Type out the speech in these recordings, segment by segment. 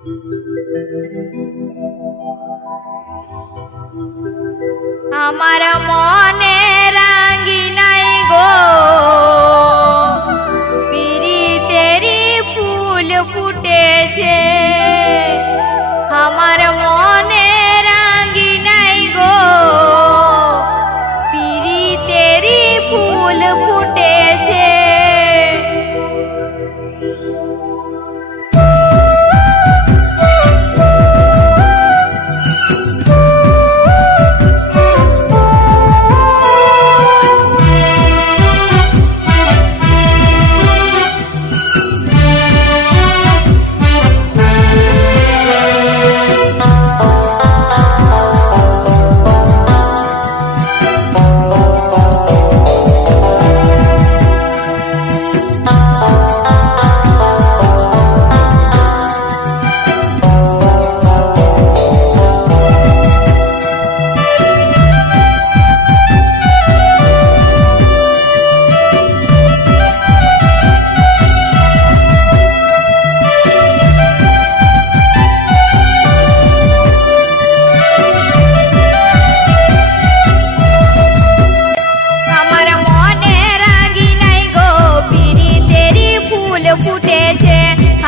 আমার মনে রাঙ্গি নাই গো পিরিতেরি ফুল ফুটেছে। আমার মনে রাঙ্গি নাই গো পিরিতেরি ফুল ফুটেছে।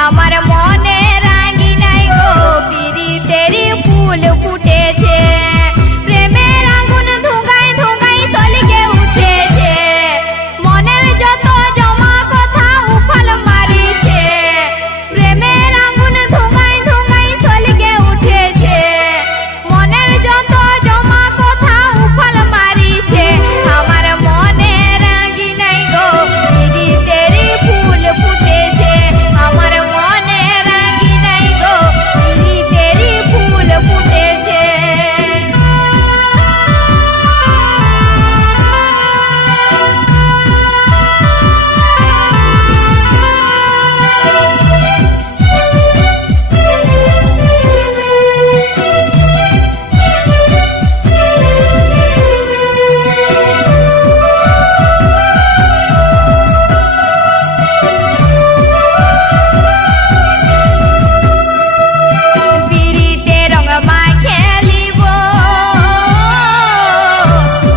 আমার মনে রাঙ্গি নাই গো পিরিতেরি ফুল ফুটেছে। প্রেমের আগুন ধুঁগাই ধুঁগাই সলিগে উঠেছে। মনের যত জমা কথা উফাল মারিছে। প্রেমের আগুন ধুঁগাই ধুঁগাই সলিগে উঠেছে। মনের যত জমা কথা উফাল মারিছে। আমার মনে রাঙ্গি নাই গো পিরিতেরি ফুল ফুটেছে। আমার মনে রাঙ্গি নাই গো পিরিতেরি ফুল ফুটেছে। পিরিতে রঙ মাখেলিব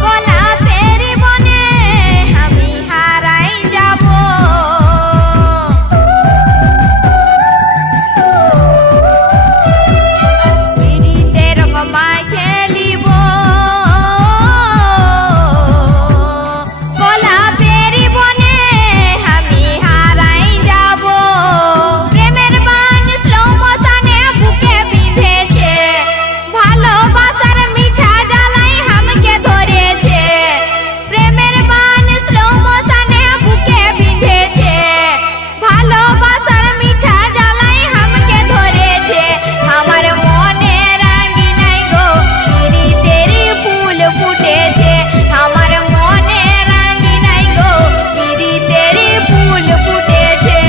গোলাপের বনে আমি হারাই যাব। পিরিতে রঙ মাখেলিব গোলাপের বনে আমি হারাই যাব। প্রেমের বান স্লো মোশনে বুকে বিঁধেছে। ভালোবাসার মিঠা জ্বালাই হামকে ধরেছে। প্রেমের বান স্লো মোশনে বুকে বিঁধেছে। ভালোবাসার মিঠা জ্বালাই হামকে ধরেছে। আমার মনে রাঙ্গি নাই গো পিরিতেরি ফুল ফুটেছে। আমার মনে রাঙ্গি নাই গো পিরিতেরি ফুল ফুটেছে।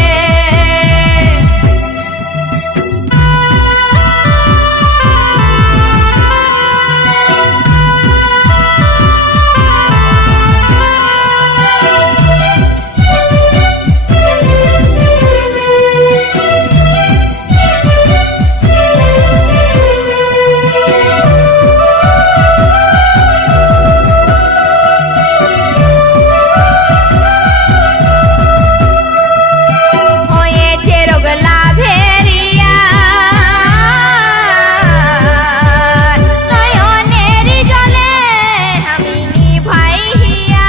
হয়েছে রোগ লাভেরিয়া নয়নের জলে আমি নিভাই হিয়া।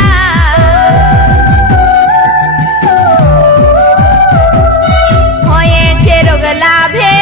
হয়েছে রোগ লাভে